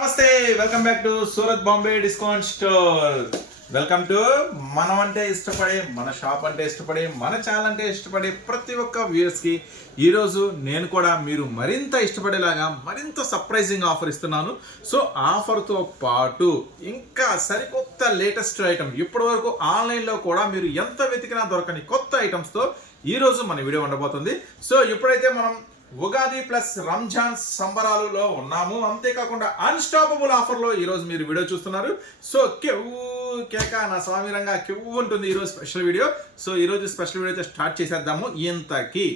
నమస్తే welcome back to Surat Bombay discount store. Welcome to మనం అంటే ఇష్టపడే, మన షాప్ అంటే ఇష్టపడే, మన ఛానల్ అంటే ఇష్టపడే ప్రతి ఒక్క వ్యూయర్స్ కి ఈరోజు నేను కూడా మీరు మరింత ఇష్టపడేలాగా మరింత సర్ప్రైజింగ్ ఆఫర్ ఇస్తున్నాను. సో ఆఫర్తో పాటు ఇంకా సరికొత్త లేటెస్ట్ ఐటమ్, ఇప్పటి వరకు ఆన్లైన్లో కూడా మీరు ఎంత వెతికినా దొరకని కొత్త ఐటమ్స్తో ఈరోజు మన వీడియో ఉండబోతుంది. సో ఎప్పుడైతే మనం ఉగాది ప్లస్ రంజాన్ సంబరాలలో ఉన్నాము, అంతేకాకుండా అన్స్టాపబుల్ ఆఫర్లో ఈరోజు మీరు వీడియో చూస్తున్నారు. సో కెవ్వు కేక నా స్వామి రంగా కెవ్వు ఉంటుంది ఈరోజు స్పెషల్ వీడియో. సో ఈరోజు స్పెషల్ వీడియో అయితే స్టార్ట్ చేసేద్దాము. ఇంతకీ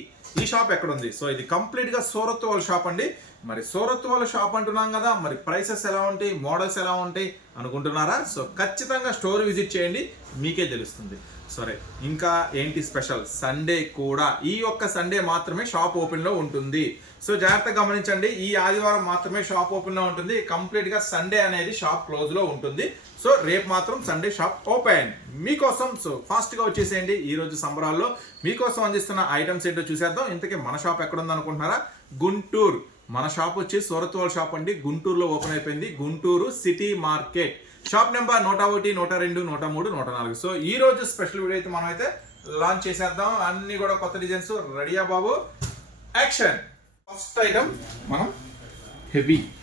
ఈ షాప్ ఎక్కడ ఉంది? సో ఇది కంప్లీట్గా సూరత్ వాళ్ళ షాప్ అండి. మరి సూరత్ వాళ్ళ షాప్ అంటున్నాం కదా, మరి ప్రైసెస్ ఎలా ఉంటాయి, మోడల్స్ ఎలా ఉంటాయి అనుకుంటున్నారా? సో ఖచ్చితంగా స్టోర్ విజిట్ చేయండి, మీకే తెలుస్తుంది. సరే, ఇంకా ఏంటి స్పెషల్? సండే కూడా, ఈ ఒక్క సండే మాత్రమే షాప్ ఓపెన్లో ఉంటుంది. సో జాగ్రత్తగా గమనించండి, ఈ ఆదివారం మాత్రమే షాప్ ఓపెన్లో ఉంటుంది. కంప్లీట్గా సండే అనేది షాప్ క్లోజ్లో ఉంటుంది. సో రేపు మాత్రం సండే షాప్ ఓపెన్ మీకోసం. సో ఫాస్ట్గా వచ్చేసేయండి. ఈరోజు సంబరాల్లో మీకోసం అందిస్తున్న ఐటమ్స్ ఏంటో చూసేద్దాం. ఇంతకీ మన షాప్ ఎక్కడ ఉంది అనుకుంటున్నారా? గుంటూరు. మన షాప్ వచ్చి సూరత్ వాళ్ళ షాప్ అండి, గుంటూరులో ఓపెన్ అయిపోయింది. Guntur city market, shop number 101, 102, 103, 104. So ఈ రోజు స్పెషల్ వీడియో అయితే మనం అయితే లాంచ్ చేసేద్దాం. అన్ని కూడా కొత్త డిజైన్స్. రెడీయా బాబు? యాక్షన్. ఫస్ట్ ఐటమ్ మనం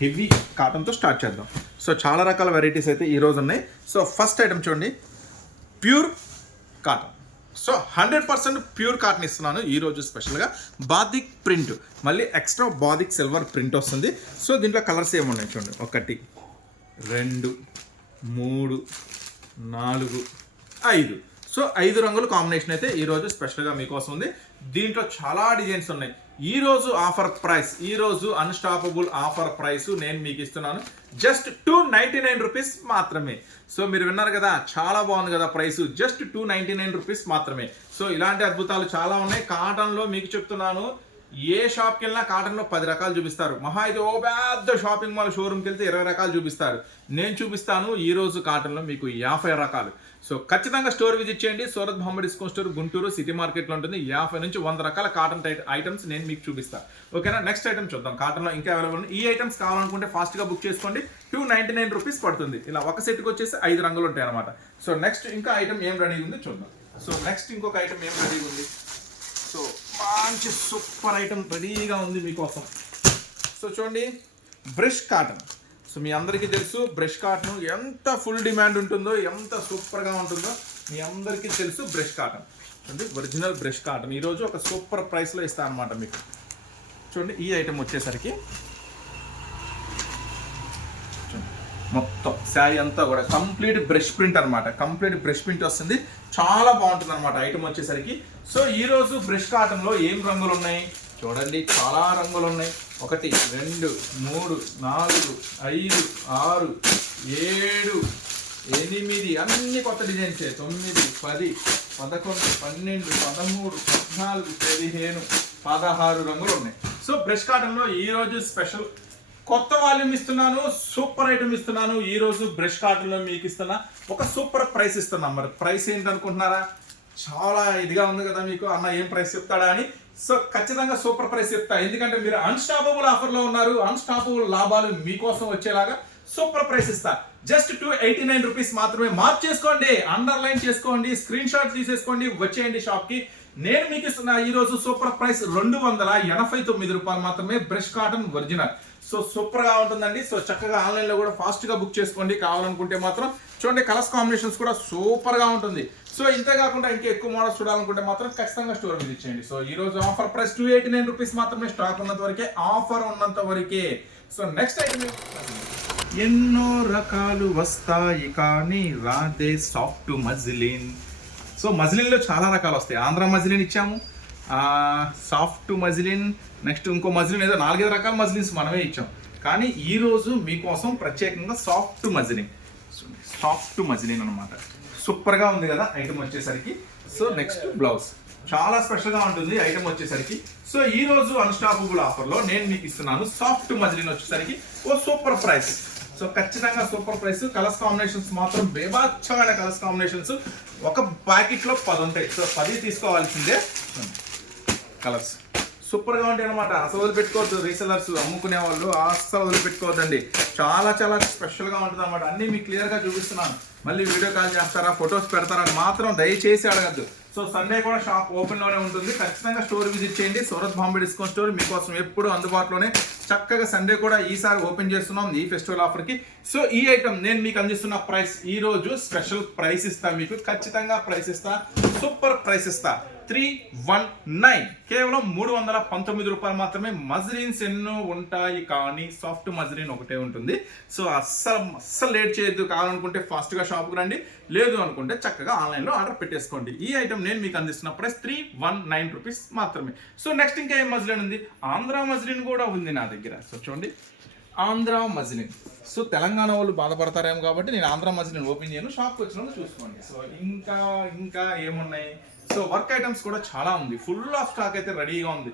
హెవీ కాటన్తో స్టార్ట్ చేద్దాం. సో చాలా రకాల వెరైటీస్ అయితే ఈరోజు ఉన్నాయి. సో ఫస్ట్ ఐటమ్ చూడండి, pure cotton. So 100% pure cotton ఇస్తున్నాను ఈరోజు స్పెషల్గా. బాదిక్ ప్రింట్, మళ్ళీ ఎక్స్ట్రా బాదిక్ సిల్వర్ ప్రింట్ వస్తుంది. సో దీంట్లో కలర్స్ ఏమున్నాయి చూడండి, 1, 2, 3, 4, 5. సో 5 రంగుల కాంబినేషన్ అయితే ఈరోజు స్పెషల్గా మీకోసం ఉంది. దీంట్లో చాలా డిజైన్స్ ఉన్నాయి. ఈరోజు ఆఫర్ ప్రైస్, ఈరోజు అన్స్టాపబుల్ ఆఫర్ ప్రైస్ నేను మీకు ఇస్తున్నాను జస్ట్ 299 రూపీస్ మాత్రమే. సో మీరు విన్నారు కదా, చాలా బాగుంది కదా ప్రైస్, జస్ట్ 299 రూపీస్ మాత్రమే. సో ఇలాంటి అద్భుతాలు చాలా ఉన్నాయి కాటన్లో. మీకు చెప్తున్నాను, ఏ షాప్కి వెళ్ళినా కాటన్లో 10 రకాలు చూపిస్తారు. మహా అయితే ఓ పెద్ద షాపింగ్ మాల్ షోరూమ్కి వెళ్తే 20 రకాలు చూపిస్తారు. నేను చూపిస్తాను ఈరోజు కాటన్లో మీకు 50 రకాలు. సో ఖచ్చితంగా స్టోర్ విజిట్ చేయండి. Surat Bombay discount store Guntur city మార్కెట్లో ఉంటుంది. 50 నుంచి 100 రకాల కాటన్ ఐటమ్స్ నేను మీకు చూపిస్తాను. ఓకేనా? నెక్స్ట్ ఐటమ్ చూద్దాం. కాటన్లో ఇంకా అవైలబుల్ ఉంది. ఈ ఐటమ్స్ కావాలనుకుంటే ఫాస్ట్గా బుక్ చేసుకోండి. 299 రూపీస్ పడుతుంది. ఇలా ఒక సెట్కి వచ్చేసి 5 రంగులు ఉంటాయి అనమాట. సో నెక్స్ట్ ఇంకా ఐటమ్ ఏం రెడీ ఉంది చూద్దాం. సో నెక్స్ట్ ఇంకొక ఐటమ్ ఏం రెడీ ఉంది. సో మంచి సూపర్ ఐటమ్ రెడీగా ఉంది మీకోసం. సో చూడండి, బ్రష్ కాటన్. సో మీ అందరికీ తెలుసు బ్రష్ కాటన్ ఎంత ఫుల్ డిమాండ్ ఉంటుందో, ఎంత సూపర్గా ఉంటుందో మీ అందరికీ తెలుసు. బ్రష్ కాటన్ చూడండి, ఒరిజినల్ బ్రష్ కాటన్ ఈరోజు ఒక సూపర్ ప్రైస్లో ఇస్తాను అనమాట మీకు. చూడండి, ఈ ఐటమ్ వచ్చేసరికి మొత్తం శారీ అంతా కూడా కంప్లీట్ బ్రష్ ప్రింట్ అనమాట. కంప్లీట్ బ్రష్ ప్రింట్ వస్తుంది, చాలా బాగుంటుంది అనమాట ఐటమ్ వచ్చేసరికి. సో ఈరోజు బ్రష్ కాటన్లో ఏం రంగులు ఉన్నాయి చూడండి, చాలా రంగులు ఉన్నాయి. 1, 2, 3, 4, 5, 6, 7, 8 అన్ని కొత్త డిజైన్స్. 9, 10, 11, 12, 13, 14, 15, 16 రంగులు ఉన్నాయి. సో బ్రష్ కాటన్లో ఈరోజు స్పెషల్ కొత్త వాల్యూమ్ ఇస్తున్నాను, సూపర్ ఐటమ్ ఇస్తున్నాను. ఈరోజు బ్రష్ కాటన్లో మీకు ఇస్తున్నా ఒక సూపర్ ప్రైస్ ఇస్తున్నాం. మరి ప్రైస్ ఏంటనుకుంటున్నారా? చాలా ఇదిగా ఉంది కదా మీకు, అన్న ఏం ప్రైస్ చెప్తాడా అని. సో ఖచ్చితంగా సూపర్ ప్రైస్ చెప్తా, ఎందుకంటే మీరు అన్స్టాపబుల్ ఆఫర్లో ఉన్నారు. అన్స్టాపబుల్ లాభాలు మీకోసం వచ్చేలాగా సూపర్ ప్రైస్ ఇస్తా. జస్ట్ 289 రూపీస్ మాత్రమే. మార్క్ చేసుకోండి, అండర్లైన్ చేసుకోండి, స్క్రీన్ షాట్ తీసేసుకోండి, వచ్చేయండి షాప్కి. నేను మీకు ఇస్తున్నా ఈరోజు సూపర్ ప్రైస్ 289 రూపాయలు మాత్రమే. Brush cotton original. సో సూపర్గా ఉంటుందండి. సో చక్కగా ఆన్లైన్లో కూడా ఫాస్ట్గా బుక్ చేసుకోండి. కావాలనుకుంటే మాత్రం చూడండి, కలర్స్ కాంబినేషన్స్ కూడా సూపర్గా ఉంటుంది. సో ఇంతే కాకుండా ఇంకా ఎక్కువ మోడల్స్ చూడాలనుకుంటే మాత్రం ఖచ్చితంగా స్టోర్ విజిట్ చేయండి. సో ఈరోజు ఆఫర్ ప్రైస్ 289 రూపీస్ మాత్రమే. స్టాక్ ఉన్నంత వరకే, ఆఫర్ ఉన్నంత వరకే. సో నెక్స్ట్ ఐటమ్, ఎన్నో రకాలు వస్తాయి కానీ రాదే సాఫ్ట్ మజ్లిన్. సో మజ్లిన్లో చాలా రకాలు వస్తాయి. ఆంధ్ర మజ్లిన్ ఇచ్చాము, సాఫ్ట్ మజ్లిన్, నెక్స్ట్ ఇంకో మజ్లిన్, ఏదో 4-5 రకాల మజ్లిన్స్ మనమే ఇచ్చాం. కానీ ఈరోజు మీకోసం ప్రత్యేకంగా సాఫ్ట్ మజ్లిన్ అనమాట. సూపర్గా ఉంది కదా ఐటమ్ వచ్చేసరికి. సో నెక్స్ట్ బ్లౌజ్ చాలా స్పెషల్గా ఉంటుంది ఐటమ్ వచ్చేసరికి. సో ఈరోజు అన్స్టాపబుల్ ఆఫర్లో నేను మీకు ఇస్తున్నాను సాఫ్ట్ మజ్లిన్ వచ్చేసరికి ఓ సూపర్ ప్రైస్. సో ఖచ్చితంగా సూపర్ ప్రైస్. కలర్స్ కాంబినేషన్స్ మాత్రం బేబాచ్చమైన కలర్స్ కాంబినేషన్స్. ఒక ప్యాకెట్లో 10 ఉంటాయి. సో 10 తీసుకోవాల్సిందే. కలర్స్ సూపర్గా ఉంటాయి అనమాట. అసలు వదిలిపెట్టుకోవద్దు. రీసెలర్స్ అమ్ముకునే వాళ్ళు అస్సలు వదిలిపెట్టుకోవద్దండి. చాలా చాలా స్పెషల్గా ఉంటుంది అనమాట. అన్నీ మీకు క్లియర్గా చూపిస్తున్నాను. మళ్ళీ వీడియో కాల్ చేస్తారా, ఫొటోస్ పెడతారని మాత్రం దయచేసి అడగద్దు. సో సండే కూడా షాప్ ఓపెన్లోనే ఉంటుంది. ఖచ్చితంగా స్టోర్ విజిట్ చేయండి. సూరత్ బాంబే డిస్కౌంట్ స్టోర్ మీకోసం ఎప్పుడు అందుబాటులోనే. చక్కగా సండే కూడా ఈసారి ఓపెన్ చేస్తున్నాం ఈ ఫెస్టివల్ ఆఫర్కి. సో ఈ ఐటమ్ నేను మీకు అందిస్తున్న ప్రైస్, ఈ రోజు స్పెషల్ ప్రైస్ ఇస్తా, మీకు ఖచ్చితంగా ప్రైస్ ఇస్తా, సూపర్ ప్రైస్ ఇస్తా. 319 కేవలం 319 రూపాయలు మాత్రమే. మజ్రీన్స్ ఎన్నో ఉంటాయి కానీ సాఫ్ట్ మజ్రీన్ ఒకటే ఉంటుంది. సో అస్సలు లేట్ చేయొద్దు. కావాలనుకుంటే ఫాస్ట్గా షాప్కి రండి, లేదు అనుకుంటే చక్కగా ఆన్లైన్లో ఆర్డర్ పెట్టేసుకోండి. ఈ ఐటమ్ నేను మీకు అందిస్తున్న ప్రైస్ 319 రూపీస్ మాత్రమే. సో నెక్స్ట్ ఇంకా ఏం మజ్లిన్ ఉంది, ఆంధ్ర మజ్లిన్ కూడా ఉంది నా దగ్గర. సో చూడండి, ఆంధ్ర మజ్లిన్. సో తెలంగాణ వాళ్ళు బాధపడతారేమో కాబట్టి నేను ఆంధ్ర మజ్లిన్ ఓపెన్ చేయను, షాప్కి వచ్చినప్పుడు చూసుకోండి. సో ఇంకా ఏమున్నాయి, సో వర్క్ ఐటమ్స్ కూడా చాలా ఉంది. ఫుల్ ఆఫ్ స్టాక్ అయితే రెడీగా ఉంది.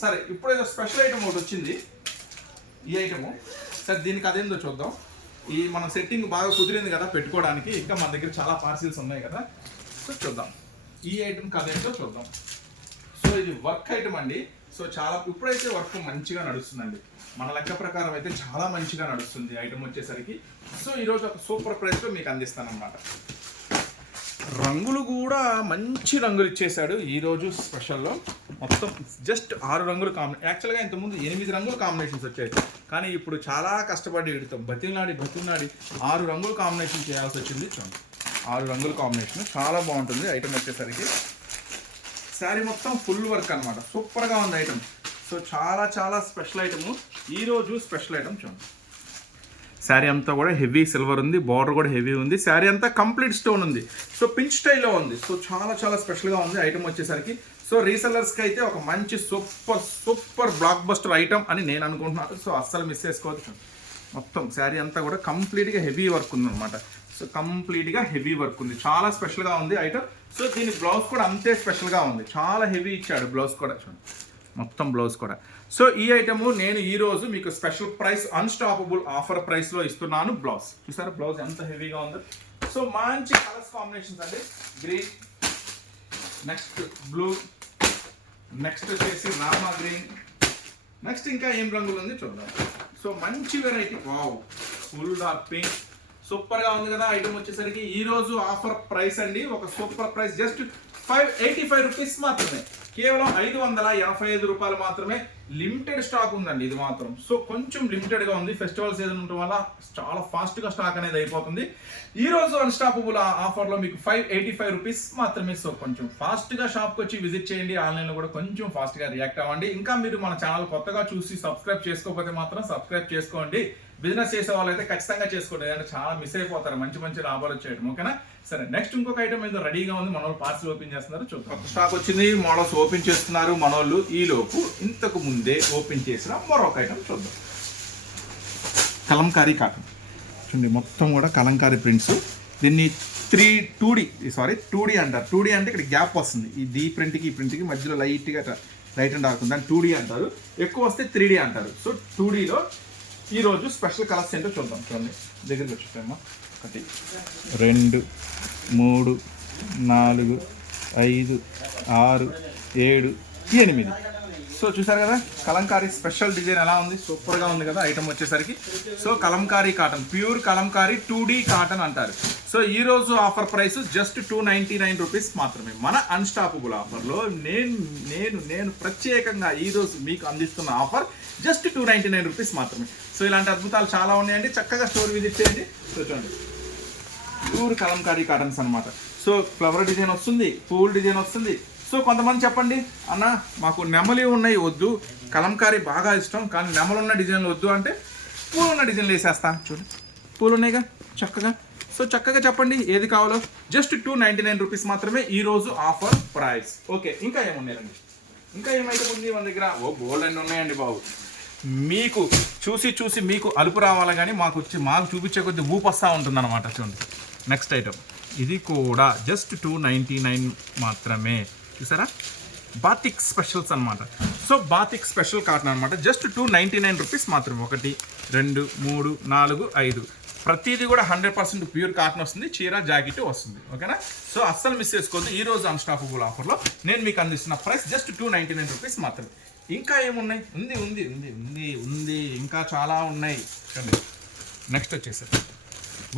సరే, ఇప్పుడైతే స్పెషల్ ఐటమ్ ఒకటి వచ్చింది. ఈ ఐటము సరే, దీనికి అదేందో చూద్దాం. ఈ మన సెట్టింగ్ బాగా కుదిరింది కదా పెట్టుకోవడానికి. ఇంకా మన దగ్గర చాలా పార్సిల్స్ ఉన్నాయి కదా. సో చూద్దాం ఈ ఐటమ్ అదేంటో చూద్దాం. సో ఇది వర్క్ ఐటమ్ అండి. సో చాలా ఇప్పుడైతే వర్క్ మంచిగా నడుస్తుందండి. మన లెక్క ప్రకారం అయితే చాలా మంచిగా నడుస్తుంది ఐటమ్ వచ్చేసరికి. సో ఈరోజు ఒక సూపర్ ప్రైస్లో మీకు అందిస్తాను అన్నమాట. రంగులు కూడా మంచి రంగులు ఇచ్చేసాడు ఈరోజు స్పెషల్లో. మొత్తం జస్ట్ 6 రంగులు యాక్చువల్గా ఇంతకుముందు 8 రంగులు కాంబినేషన్స్ వచ్చాయి. కానీ ఇప్పుడు చాలా కష్టపడి వీటితో బతిలాడి 6 రంగులు కాంబినేషన్ చేయాల్సి వచ్చింది. చూడండి, 6 రంగుల కాంబినేషన్ చాలా బాగుంటుంది ఐటమ్ వచ్చేసరికి. శారీ మొత్తం ఫుల్ వర్క్ అనమాట. సూపర్గా ఉంది ఐటమ్. సో చాలా స్పెషల్ ఐటము ఈరోజు. స్పెషల్ ఐటమ్ చూడండి, శారీ అంతా కూడా హెవీ సిల్వర్ ఉంది, బార్డర్ కూడా హెవీ ఉంది. శారీ అంతా కంప్లీట్ స్టోన్ ఉంది. సో పించ్ స్టైల్లో ఉంది. సో చాలా స్పెషల్గా ఉంది ఐటమ్ వచ్చేసరికి. సో రీసెల్లర్స్కి అయితే ఒక మంచి సూపర్ బ్లాక్ బస్టర్ ఐటమ్ అని నేను అనుకుంటున్నాను. సో అస్సలు మిస్ చేసుకోవచ్చు. మొత్తం శారీ అంతా కూడా కంప్లీట్గా హెవీ వర్క్ ఉంది అనమాట. సో కంప్లీట్గా హెవీ వర్క్ ఉంది, చాలా స్పెషల్గా ఉంది ఐటమ్. సో దీని బ్లౌజ్ కూడా అంతే స్పెషల్గా ఉంది, చాలా హెవీ ఇచ్చాడు బ్లౌజ్ కూడా. చూడండి, మొత్తం బ్లౌజ్ కూడా. సో ఈ ఐటమ్ నేను ఈరోజు మీకు స్పెషల్ ప్రైస్ అన్స్టాపబుల్ ఆఫర్ ప్రైస్లో ఇస్తున్నాను. బ్లౌజ్ చూసారా, బ్లౌజ్ ఎంత హెవీగా ఉందో. సో మంచి కలర్స్ కాంబినేషన్స్ అండి. గ్రీన్, నెక్స్ట్ బ్లూ, నెక్స్ట్ వచ్చేసి రామా గ్రీన్, నెక్స్ట్ ఇంకా ఏం రంగులు ఉంది చూద్దాం. సో మంచి variety, wow, full dark pink, సూపర్గా ఉంది కదా ఐటమ్ వచ్చేసరికి. ఈరోజు ఆఫర్ ప్రైస్ అండి, ఒక సూపర్ ప్రైస్, జస్ట్ 585 రూపీస్ మాత్రమే. కేవలం 585 రూపాయలు మాత్రమే. లిమిటెడ్ స్టాక్ ఉందండి ఇది మాత్రం. సో కొంచెం లిమిటెడ్గా ఉంది, ఫెస్టివల్ సీజన్ ఉండటం వల్ల చాలా ఫాస్ట్గా స్టాక్ అనేది అయిపోతుంది. ఈరోజు అన్స్టాపబుల్ ఆఫర్లో మీకు 585 రూపీస్ మాత్రమే. సో కొంచెం ఫాస్ట్గా షాప్కి వచ్చి విజిట్ చేయండి. ఆన్లైన్లో కూడా కొంచెం ఫాస్ట్గా రియాక్ట్ అవ్వండి. ఇంకా మీరు మన ఛానల్ కొత్తగా చూసి సబ్స్క్రైబ్ చేసుకోకపోతే మాత్రం సబ్స్క్రైబ్ చేసుకోండి. బిజినెస్ చేసే వాళ్ళైతే ఖచ్చితంగా చేసుకోండి, అంటే చాలా మిస్ అయిపోతారు. మంచి లాభాలు వచ్చేయడం. ఓకేనా? సరే, నెక్స్ట్ ఇంకొక ఐటమ్ ఏదో రెడీగా ఉంది. మన వాళ్ళు పార్సల్ ఓపెన్ చేస్తున్నారు, చూద్దాం. కొత్త స్టాక్ వచ్చింది, మోడల్స్ ఓపెన్ చేస్తున్నారు మన వాళ్ళు. ఈలోపు ఇంతకు ముందే ఓపెన్ చేసిన మరొక ఐటమ్ చూద్దాం. కలంకారీ కాటన్ చూడండి, మొత్తం కూడా కలంకారీ ప్రింట్స్. దీన్ని 2D అంటారు. 2D అంటే ఇక్కడ గ్యాప్ వస్తుంది. ఈ ప్రింట్కి ఈ ప్రింట్కి మధ్యలో లైట్ అండ్ డార్క్ ఉంది, దాన్ని 2D అంటారు. ఎక్కువ వస్తే 3D అంటారు. సో 2Dలో ఈరోజు స్పెషల్ కలర్స్ ఏంటో చూద్దాం. చూడండి, దగ్గరికి వచ్చేసామా. 1 2 3 4 5 6 7 8. సో చూసారు కదా కలంకారీ స్పెషల్ డిజైన్ ఎలా ఉంది, సూపర్గా ఉంది కదా ఐటమ్ వచ్చేసరికి. So Kalamkari cotton, pure Kalamkari 2D cotton అంటారు. సో ఈరోజు ఆఫర్ ప్రైస్ జస్ట్ 299 రూపీస్ మాత్రమే. మన అన్స్టాపబుల్ ఆఫర్లో నేను ప్రత్యేకంగా ఈరోజు మీకు అందిస్తున్న ఆఫర్ జస్ట్ 299 రూపీస్ మాత్రమే. సో ఇలాంటి అద్భుతాలు చాలా ఉన్నాయండి. చక్కగా స్టోర్ విజిట్ చేయండి. సో చూడండి, ప్యూర్ కలంకారీ కాటన్స్ అనమాట. సో ఫ్లవర్ డిజైన్ వస్తుంది, పూల్ డిజైన్ వస్తుంది. సో కొంతమంది చెప్పండి, అన్న మాకు నెమలి ఉన్నాయి వద్దు, కలంకారీ బాగా ఇష్టం కానీ నెమలున్న డిజైన్లు వద్దు అంటే పూలు ఉన్న డిజైన్లు వేసేస్తా. చూడండి, పూలు ఉన్నాయిగా చక్కగా. సో చక్కగా చెప్పండి ఏది కావాలో. జస్ట్ 299 రూపీస్ మాత్రమే ఈరోజు ఆఫర్ ప్రైస్. ఓకే, ఇంకా ఏమున్నాయండి, ఇంకా ఏమైతే ఉంది మన దగ్గర? బోల్డ్ అన్నీ ఉన్నాయండి బాబు. మీకు చూసి మీకు అలుపు రావాలి కానీ మాకు చూపించే కొద్ది ఊపు వస్తూ ఉంటుంది అనమాట. చూడండి, నెక్స్ట్ ఐటమ్ ఇది కూడా జస్ట్ 299 మాత్రమే. చూసారా, బాతిక్ స్పెషల్స్ అనమాట. సో బాతిక్ స్పెషల్ కాటన్ అనమాట. జస్ట్ 299 రూపీస్ మాత్రమే. 1 2 3 4 5 ప్రతిదీ కూడా 100% ప్యూర్ కాటన్ వస్తుంది, చీర జాకెట్ వస్తుంది. ఓకేనా? సో అస్సలు మిస్ చేసుకోవద్దు. ఈ రోజు అన్స్టాపబుల్ ఆఫర్లో నేను మీకు అందిస్తున్న ప్రైస్ జస్ట్ 299 రూపీస్ మాత్రమే. ఇంకా ఏమున్నాయి? ఉంది ఉంది ఉంది ఉంది ఉంది ఇంకా చాలా ఉన్నాయి. చూడండి, నెక్స్ట్ వచ్చేసరి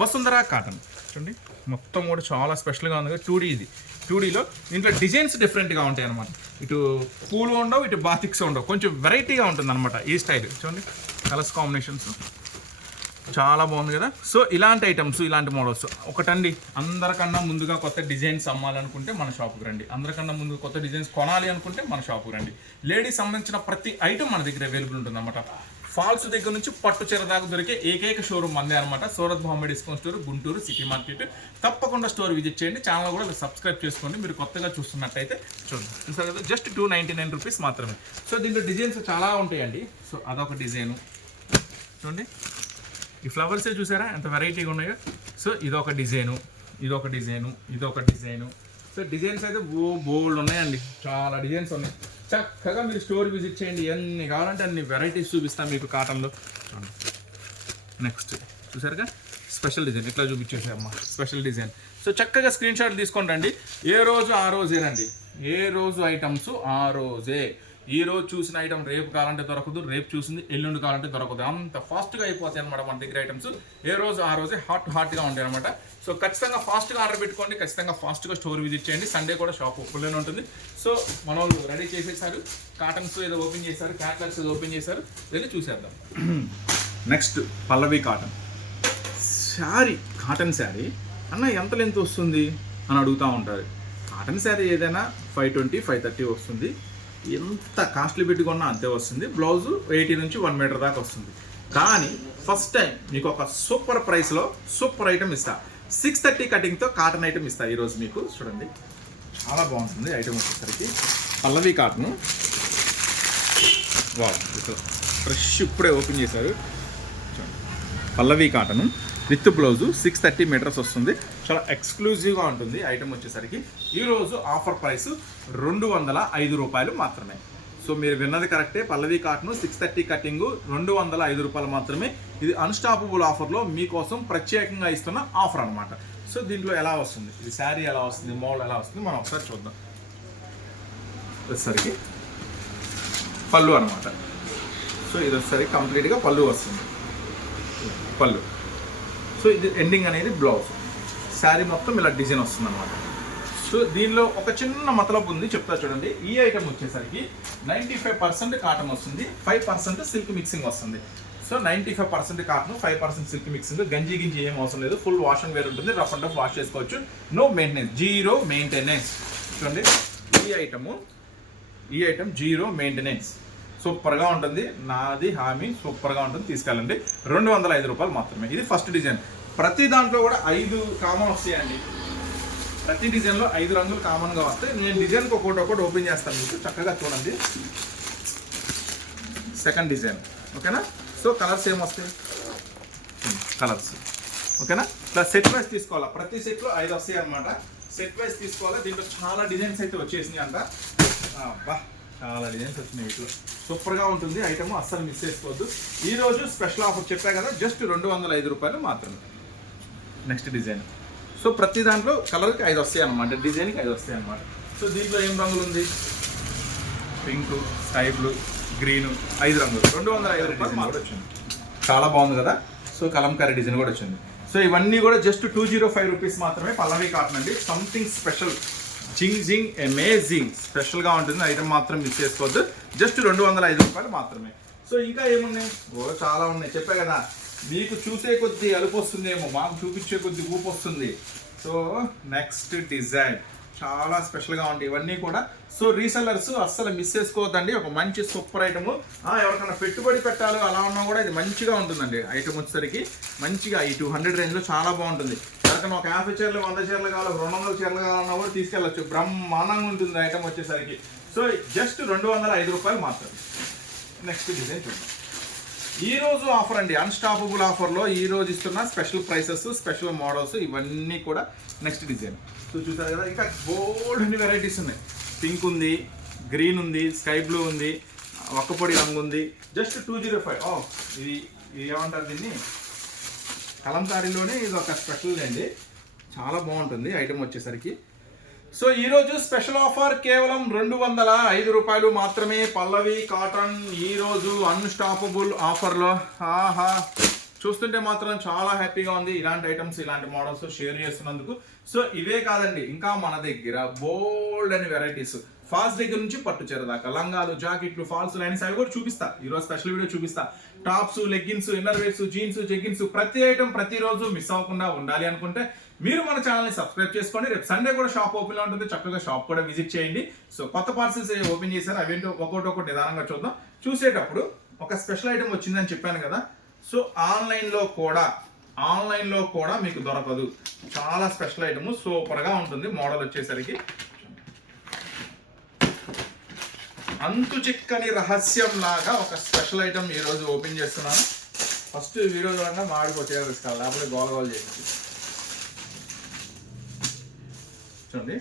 వసుంధర కాటన్. చూడండి, మొత్తం కూడా చాలా స్పెషల్గా ఉంది. 2D ఇది. 2Dలో దీంట్లో డిజైన్స్ డిఫరెంట్గా ఉంటాయి అనమాట. ఇటు పూలు ఉండవు, ఇటు బాతిక్స్ ఉండవు, కొంచెం వెరైటీగా ఉంటుంది అనమాట ఈ స్టైల్. చూడండి, కలర్స్ కాంబినేషన్స్ చాలా బాగుంది కదా. సో ఇలాంటి ఐటమ్స్, ఇలాంటి మోడల్స్ ఒకటండి. అందరికన్నా ముందుగా కొత్త డిజైన్స్ అమ్మాలనుకుంటే మన షాప్కి రండి. అందరికన్నా ముందుగా కొత్త డిజైన్స్ కొనాలి అనుకుంటే మన షాప్కి రండి. లేడీస్ సంబంధించిన ప్రతి ఐటమ్ మన దగ్గర అవైలబుల్ ఉంటుంది అనమాట. ఫాల్స్ దగ్గర నుంచి పట్టు చీర దాకా దొరికే ఏకైక షోరూమ్ మందే అనమాట. Surat Bombay discount store, Guntur city market. తప్పకుండా స్టోర్ విజిట్ చేయండి. ఛానల్ కూడా సబ్స్క్రైబ్ చేసుకోండి. మీరు కొత్తగా చూస్తున్నట్టయితే చూడండి. చూసారు కదా, జస్ట్ 299 రూపీస్ మాత్రమే. సో దీంట్లో డిజైన్స్ చాలా ఉంటాయండి. సో అదొక డిజైను చూడండి, ఈ ఫ్లవర్సే చూసారా ఎంత వెరైటీగా ఉన్నాయో. సో ఇదొక డిజైను, ఇదొక డిజైను, ఇదొక డిజైను. సో డిజైన్స్ అయితే బోల్డ్ ఉన్నాయండి, చాలా డిజైన్స్ ఉన్నాయి. చక్కగా మీరు స్టోర్ విజిట్ చేయండి, ఎన్ని కావాలంటే అన్ని వెరైటీస్ చూపిస్తాను మీకు కాటన్లో. నెక్స్ట్ చూసారుగా స్పెషల్ డిజైన్, ఇట్లా చూపించేసామ్మా స్పెషల్ డిజైన్. సో చక్కగా స్క్రీన్ షాట్ తీసుకొని రండి. ఏ రోజు ఆ రోజేనండి, ఏ రోజు ఐటమ్స్ ఆ రోజే. ఈ రోజు చూసిన ఐటమ్ రేపు కావాలంటే దొరకదు, రేపు చూసింది ఎల్లుండి కావాలంటే దొరకదు. అంత ఫాస్ట్గా అయిపోతాయి అనమాట మన దగ్గర ఐటమ్స్. ఏ రోజు ఆ రోజే హాట్గా ఉంటాయి అనమాట. సో ఖచ్చితంగా ఫాస్ట్గా ఆర్డర్ పెట్టుకోండి, ఖచ్చితంగా ఫాస్ట్గా స్టోర్ విజిట్ చేయండి. సండే కూడా షాప్ ఓపెన్లోనే ఉంటుంది. సో మన వాళ్ళు రెడీ చేసేసారు, కాటన్స్ ఏదో ఓపెన్ చేశారు, క్యాట్లాగ్స్ ఏదో ఓపెన్ చేశారు, వెళ్ళి చూసేద్దాం. నెక్స్ట్ పల్లవి కాటన్ శారీ. కాటన్ శారీ అన్న ఎంత లెంత్ వస్తుంది అని అడుగుతూ ఉంటారు. కాటన్ శారీ ఏదైనా 520, 530 వస్తుంది. ఎంత కాస్ట్లీ పెట్టుకున్నా అంతే వస్తుంది. బ్లౌజు 80 నుంచి 1 మీటర్ దాకా వస్తుంది. కానీ ఫస్ట్ టైం మీకు ఒక సూపర్ ప్రైస్లో సూపర్ ఐటమ్ ఇస్తా. 630 కటింగ్తో కాటన్ ఐటమ్ ఇస్తా ఈరోజు మీకు. చూడండి, చాలా బాగుంటుంది ఐటమ్ వచ్చేసరికి. పల్లవి కాటను, వావ్, ఫ్రెష్ ఇప్పుడే ఓపెన్ చేశారు. చూడండి, పల్లవి కాటను విత్ బ్లౌజు 630 మీటర్స్ వస్తుంది. చాలా ఎక్స్క్లూజివ్గా ఉంటుంది ఐటమ్ వచ్చేసరికి. ఈరోజు ఆఫర్ ప్రైస్ 205 రూపాయలు మాత్రమే. సో మీరు విన్నది కరెక్టే, పల్లవి కాటన్ 630 కటింగ్ 205 రూపాయలు మాత్రమే. ఇది అన్స్టాపబుల్ ఆఫర్లో మీకోసం ప్రత్యేకంగా ఇస్తున్న ఆఫర్ అనమాట. సో దీంట్లో ఎలా వస్తుంది, ఇది శారీ ఎలా వస్తుంది, మోడల్ ఎలా వస్తుంది మనం ఒకసారి చూద్దాం. వచ్చేసరికి పళ్ళు అనమాట. సో ఇది వచ్చేసరికి కంప్లీట్గా పళ్ళు వస్తుంది, పళ్ళు. సో ఇది ఎండింగ్ అనేది బ్లౌజ్. శారీ మొత్తం ఇలా డిజైన్ వస్తుంది అనమాట. సో దీనిలో ఒక చిన్న మతలబు ఉంది, చెప్తా చూడండి. ఈ ఐటమ్ వచ్చేసరికి 95% కాటన్ వస్తుంది, 5% సిల్క్ మిక్సింగ్ వస్తుంది. So 95% cotton, 5% silk mixing. గంజి గింజి ఏం అవసరం లేదు, ఫుల్ వాష్ అండ్ వేర్ ఉంటుంది. రఫ్ అండ్ రఫ్ వాష్ చేసుకోవచ్చు, నో మెయింటెనెన్స్, జీరో మెయింటెనెన్స్. చూడండి, ఈ ఐటమ్ జీరో మెయింటెనెన్స్. సూపర్గా ఉంటుంది, నాది హామీ, సూపర్గా ఉంటుంది, తీసుకెళ్ళండి. 205 రూపాయలు మాత్రమే. ఇది ఫస్ట్ డిజైన్. ప్రతి దాంట్లో కూడా 5 కామన్ వస్తాయండి. ప్రతి డిజైన్లో 5 రంగులు కామన్గా వస్తాయి. నేను డిజైన్కి ఒక్కొక్కటి ఓపెన్ చేస్తాను మీకు, చక్కగా చూడండి. సెకండ్ డిజైన్, ఓకేనా? సో కలర్స్ ఏమొస్తాయి, కలర్స్ ఓకేనా. ఇట్లా సెట్ వైజ్ తీసుకోవాలా, ప్రతి సెట్లో 5 వస్తాయి అనమాట. సెట్ వైజ్ తీసుకోవాలా. దీంట్లో చాలా డిజైన్స్ అయితే వచ్చేసినాయి అంట. బా, చాలా డిజైన్స్ వచ్చినాయి. ఇట్లా సూపర్గా ఉంటుంది ఐటమ్, అస్సలు మిస్ చేసుకోవద్దు. ఈరోజు స్పెషల్ ఆఫర్ చెప్పా కదా, జస్ట్ 205 రూపాయలు మాత్రమే. Next design. సో ప్రతి దాంట్లో కలర్కి 5 వస్తాయి అనమాట, డిజైన్కి 5 వస్తాయి అనమాట. సో దీంట్లో ఏం రంగులు ఉంది, పింక్, స్కై బ్లూ, గ్రీను, 5 రంగులు. 205 రూపాయలు కూడా వచ్చింది. చాలా బాగుంది కదా. సో కలంకారీ డిజైన్ కూడా వచ్చింది. సో ఇవన్నీ కూడా జస్ట్ 205 రూపీస్ మాత్రమే. పల్లవి కాటన్ అండి, సంథింగ్ స్పెషల్, జింగ్ అమేజింగ్, స్పెషల్గా ఉంటుంది ఐటమ్, మాత్రం మిస్ చేసుకోవద్దు. జస్ట్ 205 రూపాయలు మాత్రమే. సో ఇంకా ఏమున్నాయి, చాలా ఉన్నాయి. చెప్పా కదా, మీకు చూసే కొద్దీ అలుపు వస్తుందేమో, మాకు చూపించే కొద్దీ ఊపు వస్తుంది. సో నెక్స్ట్ డిజైన్ చాలా స్పెషల్గా ఉంటాయి ఇవన్నీ కూడా. సో రీసెల్లర్స్ అస్సలు మిస్ చేసుకోవద్దండి, ఒక మంచి సూపర్ ఐటమ్. ఎవరికైనా పెట్టుబడి పెట్టాలి అలా ఉన్నా కూడా ఇది మంచిగా ఉంటుందండి ఐటమ్ వచ్చేసరికి. మంచిగా ఈ 200 రేంజ్లో చాలా బాగుంటుంది. ఎవరికైనా ఒక 50 చీరలు, 100 చీరలు కావాలి, 200 చీరలు కావాలన్నా కూడా తీసుకెళ్ళచ్చు, బ్రహ్మాండంగా ఉంటుంది ఐటమ్ వచ్చేసరికి. సో జస్ట్ 205 రూపాయలు మాత్రమే. నెక్స్ట్ డిజైన్ చూద్దాం. ఈ రోజు ఆఫర్ అండి, అన్స్టాపబుల్ ఆఫర్లో ఈ రోజు ఇస్తున్న స్పెషల్ ప్రైసెస్, స్పెషల్ మోడల్స్ ఇవన్నీ కూడా. Next design. సో చూసారు కదా, ఇంకా బోల్డ్ అన్ని వెరైటీస్ ఉన్నాయి. పింక్ ఉంది, గ్రీన్ ఉంది, స్కై బ్లూ ఉంది, ఒక్కపొడి రంగు ఉంది. జస్ట్ 205. ఇది ఏమంటారు దీన్ని, కలంకారీలోనే ఇది ఒక స్పెషల్ అండి, చాలా బాగుంటుంది ఐటమ్ వచ్చేసరికి. సో ఈరోజు స్పెషల్ ఆఫర్ కేవలం 205 రూపాయలు మాత్రమే. పల్లవి కాటన్ ఈరోజు అన్స్టాపబుల్ ఆఫర్లో. ఆహా, చూస్తుంటే మాత్రం చాలా హ్యాపీగా ఉంది ఇలాంటి ఐటమ్స్, ఇలాంటి మోడల్స్ షేర్ చేస్తున్నందుకు. సో ఇవే కాదండి, ఇంకా మన దగ్గర బోల్డ్ అని వెరైటీస్, ఫాల్స్ దగ్గర నుంచి పట్టు చీర దాకా, లంగాలు, జాకెట్లు, ఫాల్స్ లైన్స్ అవి కూడా చూపిస్తా. ఈరోజు స్పెషల్ వీడియో చూపిస్తా. Tops, leggings, inner wears, jeans, jeggings, ప్రతి ఐటమ్ ప్రతిరోజు మిస్ అవ్వకుండా ఉండాలి అనుకుంటే మీరు మన ఛానల్ని సబ్స్క్రైబ్ చేసుకోండి. రేపు సండే కూడా షాప్ ఓపెన్లో ఉంటుంది, చక్కగా షాప్ కూడా విజిట్ చేయండి. సో కొత్త పార్సిల్స్ ఓపెన్ చేశారు, అవేంటో ఒక్కొక్కటి నిదానంగా చూద్దాం. చూసేటప్పుడు ఒక స్పెషల్ ఐటమ్ వచ్చిందని చెప్పాను కదా, సో ఆన్లైన్లో కూడా మీకు దొరకదు. చాలా స్పెషల్ ఐటమ్, సూపర్గా ఉంటుంది. మోడల్ వచ్చేసరికి అంతు చిక్కని రహస్యం లాగా ఒక స్పెషల్ ఐటమ్ ఈరోజు ఓపెన్ చేస్తున్నాను. ఫస్ట్ వీడియో చూడంగా మాడిపోతే తీసుకోవాలి, లేకపోతే గోల చేయండి. చూడండి,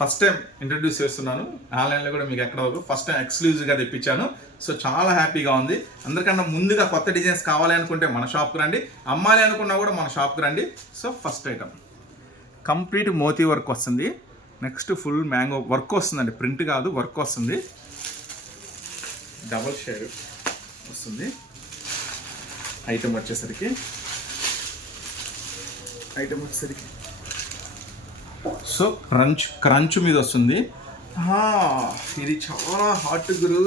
ఫస్ట్ టైం ఇంట్రడ్యూస్ చేస్తున్నాను. ఆన్లైన్లో కూడా మీకు ఎక్కడ ఫస్ట్ టైం ఎక్స్క్లూజివ్గా తెప్పించాను. సో చాలా హ్యాపీగా ఉంది. అందరికన్నా ముందుగా కొత్త డిజైన్స్ కావాలి అనుకుంటే మన షాప్కి రండి, అమ్మాలి అనుకున్నా కూడా మన షాప్కి రండి. సో ఫస్ట్ ఐటమ్ కంప్లీట్ మోతీ వర్క్ వస్తుంది, నెక్స్ట్ ఫుల్ మ్యాంగో వర్క్ వస్తుందండి, ప్రింట్ కాదు వర్క్ వస్తుంది, డబల్ షేడ్ వస్తుంది. ఐటమ్ వచ్చేసరికి సో క్రంచ్ మీద వస్తుంది. ఇది చాలా హాట్ గురు.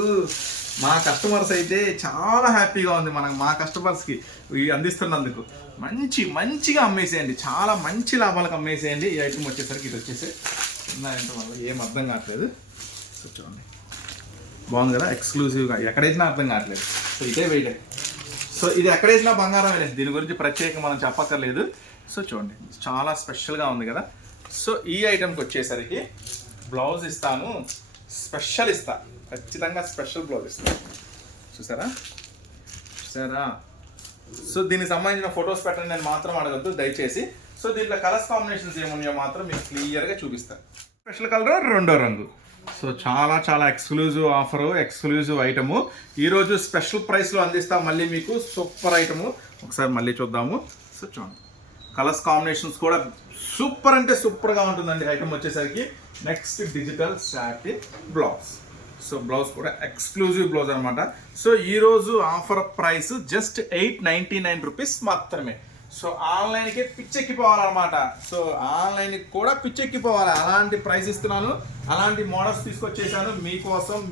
మా కస్టమర్స్ అయితే చాలా హ్యాపీగా ఉంది. మా కస్టమర్స్కి అందిస్తున్నందుకు మంచిగా అమ్మేసేయండి, చాలా మంచి లాభాలకు అమ్మేసేయండి. ఈ ఐటమ్ వచ్చేసరికి ఇది వచ్చేసి ఏంటంటే వల్ల ఏం అర్థం కావట్లేదు. సో చూడండి, బాగుంది కదా, ఎక్స్క్లూజివ్గా ఎక్కడేసినా అర్థం కావట్లేదు. సో ఇదే వెయిటే. సో ఇది ఎక్కడేసినా బంగారం లేదు, దీని గురించి ప్రత్యేకంగా మనం చెప్పక్కర్లేదు. సో చూడండి, చాలా స్పెషల్గా ఉంది కదా. సో ఈ ఐటమ్కి వచ్చేసరికి బ్లౌజ్ ఇస్తాను, స్పెషల్ ఇస్తా, ఖచ్చితంగా స్పెషల్ బ్లౌజ్ ఇస్తాను. చూసారా. సో దీనికి సంబంధించిన ఫొటోస్ పెట్టండి, నేను మాత్రం అడగద్దు దయచేసి. సో దీంట్లో కలర్స్ కాంబినేషన్స్ ఏమున్నాయో మాత్రం మీకు క్లియర్గా చూపిస్తాను. స్పెషల్ కలర్ రెండో రంగు. సో చాలా ఎక్స్క్లూజివ్ ఆఫరు, ఎక్స్క్లూజివ్ ఐటము ఈరోజు స్పెషల్ ప్రైస్లో అందిస్తాం. మళ్ళీ మీకు సూపర్ ఐటము ఒకసారి మళ్ళీ చూద్దాము. సో చూడండి, కలర్స్ కాంబినేషన్స్ కూడా సూపర్ అంటే సూపర్గా ఉంటుందండి ఐటమ్ వచ్చేసరికి. Next digital satin blouse. So blouse కూడా ఎక్స్క్లూజివ్ బ్లౌజ్ అనమాట. సో ఈరోజు ఆఫర్ ప్రైస్ జస్ట్ 899 రూపీస్ మాత్రమే. సో ఆన్లైన్కి పిచ్చెక్కిపోవాలన్నమాట. సో ఆన్లైన్కి కూడా పిచ్చెక్కిపోవాలి, అలాంటి ప్రైస్ ఇస్తున్నాను, అలాంటి మోడల్స్ తీసుకొచ్చేసాను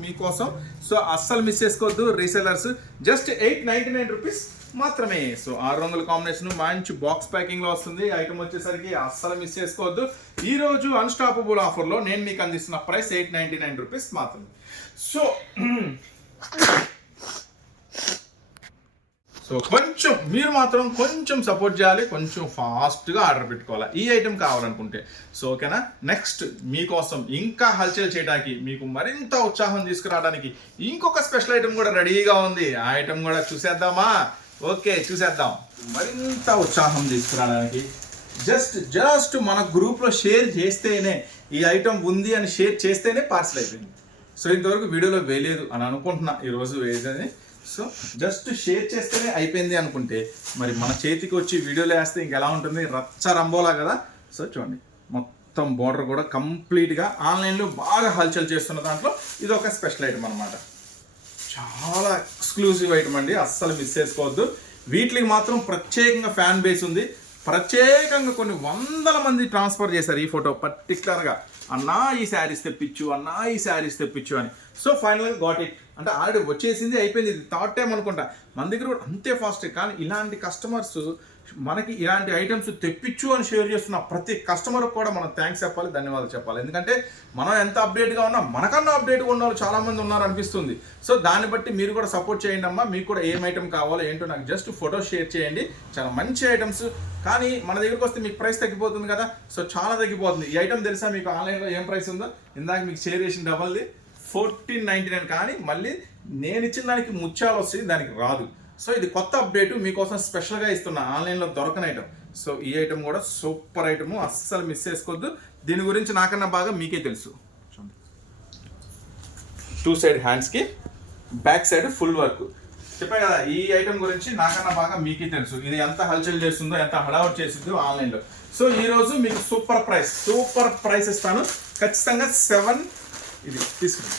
మీకోసం. సో అస్సలు మిస్ చేసుకోవద్దు రీసెలర్స్. జస్ట్ 899 రూపీస్ మాత్రమే. సో 600 కాంబినేషన్ మంచి బాక్స్ ప్యాకింగ్లో వస్తుంది. ఐటమ్ వచ్చేసరికి అస్సలు మిస్ చేసుకోవద్దు. ఈరోజు అన్స్టాపబుల్ ఆఫర్లో నేను మీకు అందిస్తున్న ప్రైస్ 899 రూపీస్ మాత్రమే. సో మీరు మాత్రం కొంచెం సపోర్ట్ చేయాలి, కొంచెం ఫాస్ట్గా ఆర్డర్ పెట్టుకోవాలి ఈ ఐటెం కావాలనుకుంటే. సో ఓకేనా. నెక్స్ట్ మీకోసం ఇంకా హల్చల్ చేయడానికి, మీకు మరింత ఉత్సాహం తీసుకురావడానికి ఇంకొక స్పెషల్ ఐటెం కూడా రెడీగా ఉంది. ఆ ఐటెం కూడా చూసేద్దామా? ఓకే, చూసేద్దాం. మరింత ఉత్సాహం తీసుకురావడానికి జస్ట్ మన గ్రూప్లో షేర్ చేస్తేనే, ఈ ఐటెం ఉంది అని షేర్ చేస్తేనే పార్సల్ అయిపోయింది. సో ఇంతవరకు వీడియోలో వేయలేదు అని అనుకుంటున్నా, ఈరోజు వేయదని. సో జస్ట్ షేర్ చేస్తేనే అయిపోయింది అనుకుంటే మరి మన చేతికి వచ్చి వీడియోలో వేస్తే ఇంకెలా ఉంటుంది, రచ్చ రంబోలా కదా. సో చూడండి, మొత్తం బోర్డర్ కూడా కంప్లీట్గా ఆన్లైన్లో బాగా హల్చల్ చేస్తున్న దాంట్లో ఇది ఒక స్పెషల్ ఐటమ్ అనమాట. చాలా ఎక్స్క్లూజివ్ ఐటమ్ అండి, అస్సలు మిస్ చేసుకోవద్దు. వీటికి మాత్రం ప్రత్యేకంగా ఫ్యాన్ బేస్ ఉంది. ప్రత్యేకంగా కొన్ని వందల మంది ట్రాన్స్ఫర్ చేశారు ఈ ఫోటో పర్టికులర్గా, అన్నా ఈ శారీస్ తెప్పించు అని. సో ఫైనల్గా గాట్ ఇట్. అంటే ఆల్రెడీ వచ్చేసింది, అయిపోయింది. ఇది థర్డ్ టైం అనుకుంటా. మన దగ్గర కూడా అంతే ఫాస్ట్. కానీ ఇలాంటి కస్టమర్స్ మనకి ఇలాంటి ఐటమ్స్ తెప్పించు అని షేర్ చేస్తున్న ప్రతి కస్టమర్కి కూడా మనం థ్యాంక్స్ చెప్పాలి, ధన్యవాదాలు చెప్పాలి. ఎందుకంటే మనం ఎంత అప్డేట్గా ఉన్నా మనకన్నా అప్డేట్గా ఉన్న వాళ్ళు చాలామంది ఉన్నారు అనిపిస్తుంది. సో దాన్ని బట్టి మీరు కూడా సపోర్ట్ చేయండి అమ్మా. మీకు కూడా ఏం ఐటమ్ కావాలో ఏంటో నాకు జస్ట్ ఫోటో షేర్ చేయండి. చాలా మంచి ఐటమ్స్, కానీ మన దగ్గరకు వస్తే మీకు ప్రైస్ తగ్గిపోతుంది కదా. సో చాలా తగ్గిపోతుంది. ఈ ఐటమ్ తెలుసా మీకు ఆన్లైన్లో ఏం ప్రైస్ ఉందో? ఇందాక మీకు షేర్ చేసిన డబల్ది 1499. కానీ మళ్ళీ నేను ఇచ్చిన దానికి ముత్యాలు వస్తుంది, దానికి రాదు. సో ఇది కొత్త అప్డేట్ మీకోసం స్పెషల్గా ఇస్తున్నా, ఆన్లైన్లో దొరకని ఐటమ్. సో ఈ ఐటమ్ కూడా సూపర్ ఐటమ్, అస్సలు మిస్ చేసుకోవద్దు. దీని గురించి నాకన్నా బాగా మీకే తెలుసు. 2 సైడ్ హ్యాండ్స్కి, బ్యాక్ సైడ్ ఫుల్ వర్క్. చెప్పా కదా, ఈ ఐటమ్ గురించి నాకన్నా బాగా మీకే తెలుసు. ఇది ఎంత హల్చల్ చేస్తుందో, ఎంత హడావుట్ చేస్తుందో ఆన్లైన్లో. సో ఈ రోజు మీకు సూపర్ ప్రైస్ ఇస్తాను ఖచ్చితంగా. 7 ఇది తీసుకున్నాం.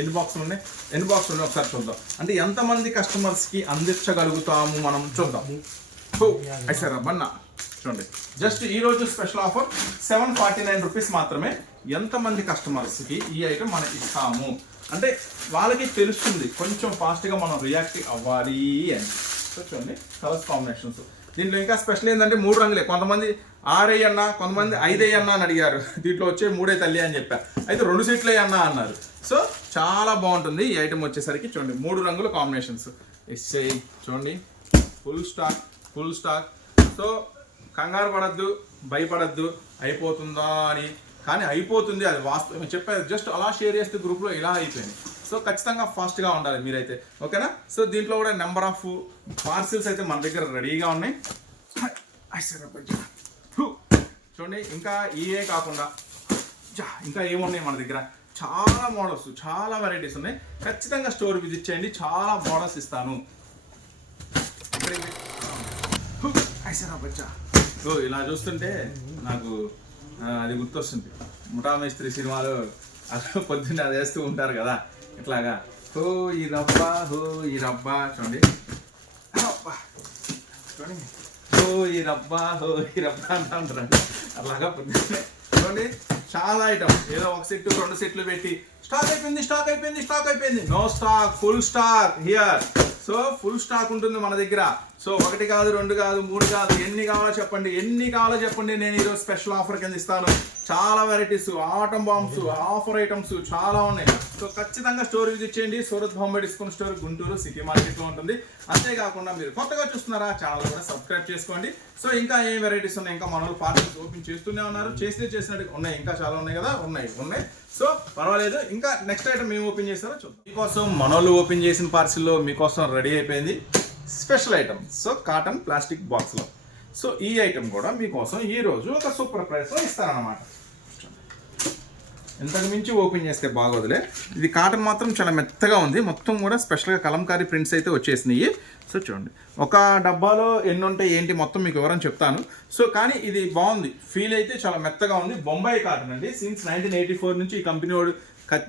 ఎన్ని బాక్సులు ఉన్నాయి ఒకసారి చూద్దాం. అంటే ఎంతమంది కస్టమర్స్కి అందించగలుగుతాము మనం చూద్దాం. సార్ అబ్బన్నా చూడండి, జస్ట్ ఈ రోజు స్పెషల్ ఆఫర్ 749 రూపీస్ మాత్రమే. ఎంతమంది కస్టమర్స్కి ఈ ఐటమ్ మనం ఇస్తాము అంటే వాళ్ళకి తెలుస్తుంది కొంచెం ఫాస్ట్గా మనం రియాక్ట్ అవ్వాలి అని. సో చూడండి కలర్స్ కాంబినేషన్స్. దీంట్లో ఇంకా స్పెషల్ ఏంటంటే 3 రంగులే. కొంతమంది 6 అన్నా, కొంతమంది 5 అన్నా అని అడిగారు. దీంట్లో వచ్చే 3 తల్లి అని చెప్పారు. అయితే 2 సెట్లే అన్నా అన్నారు. సో చాలా బాగుంటుంది ఈ ఐటమ్ వచ్చేసరికి. చూడండి 3 రంగుల కాంబినేషన్స్. చూడండి ఫుల్ స్టాక్. సో కంగారు పడద్దు, భయపడద్దు అయిపోతుందా అని. కానీ అయిపోతుంది, అది వాస్తవం చెప్పారు. జస్ట్ అలా షేర్ చేస్తే గ్రూప్లో ఇలా అయిపోయింది. సో ఖచ్చితంగా ఫాస్ట్గా ఉండాలి మీరైతే, ఓకేనా. సో దీంట్లో కూడా నెంబర్ ఆఫ్ పార్సిల్స్ అయితే మన దగ్గర రెడీగా ఉన్నాయి. చూడండి ఇంకా ఇవే కాకుండా ఇంకా ఏమున్నాయి మన దగ్గర, చాలా మోడల్స్, చాలా వెరైటీస్ ఉన్నాయి. ఖచ్చితంగా స్టోర్ విజిట్ చేయండి, చాలా మోడల్స్ ఇస్తాను. ఓ ఇలా చూస్తుంటే నాకు అది గుర్తొస్తుంది. ముఠా మేస్త్రి సినిమాలో అసలు పొద్దున్నే అది వేస్తూ ఉంటారు కదా ఇట్లాగా, హో ఈ రబ్బా చూడండి, చూడండి హో ఈ రబ్బా అంటా ఉంటారు. అలాగా పొద్దున్నే చూడండి చాలా ఐటమ్. ఏదో ఒక సెట్ 2 సెట్లు పెట్టి స్టాక్ అయిపోయింది. No stock, full stock here. So full stock ఉంటుంది మన దగ్గర. సో 1 కాదు, 2 కాదు, 3 కాదు, ఎన్ని కావాలో చెప్పండి. నేను ఈరోజు స్పెషల్ ఆఫర్ కింద ఇస్తాను. చాలా varieties, atom bombs, offer items చాలా ఉన్నాయి. సో ఖచ్చితంగా స్టోర్ విజిట్ చేయండి. Surat Bombay discount store, Guntur city మార్కెట్లో ఉంటుంది. అంతేకాకుండా మీరు కొత్తగా చూస్తున్నారా ఛానల్ కూడా సబ్స్క్రైబ్ చేసుకోండి. సో ఇంకా ఏం వెరైటీస్ ఉన్నాయి, ఇంకా మన వాళ్ళు పార్సల్స్ ఓపెన్ చేస్తూనే ఉన్నారు. చేసినట్టు ఉన్నాయి, ఇంకా చాలా ఉన్నాయి కదా, ఉన్నాయి. సో పర్వాలేదు. ఇంకా నెక్స్ట్ ఐటమ్ మేము ఓపెన్ చేస్తారో చూద్దాం. మీకోసం మనోళ్ళు ఓపెన్ చేసిన పార్సిల్లో మీకోసం రెడీ అయిపోయింది special item. So cotton plastic బాక్స్లో. సో ఈ ఐటమ్ కూడా మీకోసం ఈరోజు ఒక సూపర్ ప్రైస్లో ఇస్తారన్నమాట. ఇంతకు మించి ఓపెన్ చేస్తే బాగోదులే. ఇది కాటన్ మాత్రం చాలా మెత్తగా ఉంది. మొత్తం కూడా స్పెషల్గా కలంకారీ ప్రింట్స్ అయితే వచ్చేసినాయి. సో చూడండి ఒక డబ్బాలో ఎన్ని ఉంటాయి ఏంటి మొత్తం మీకు వివరం చెప్తాను. సో కానీ ఇది బాగుంది, ఫీల్ అయితే చాలా మెత్తగా ఉంది. బొంబాయి కాటన్ అండి. సిన్స్ 1984 నుంచి ఈ కంపెనీ వాడు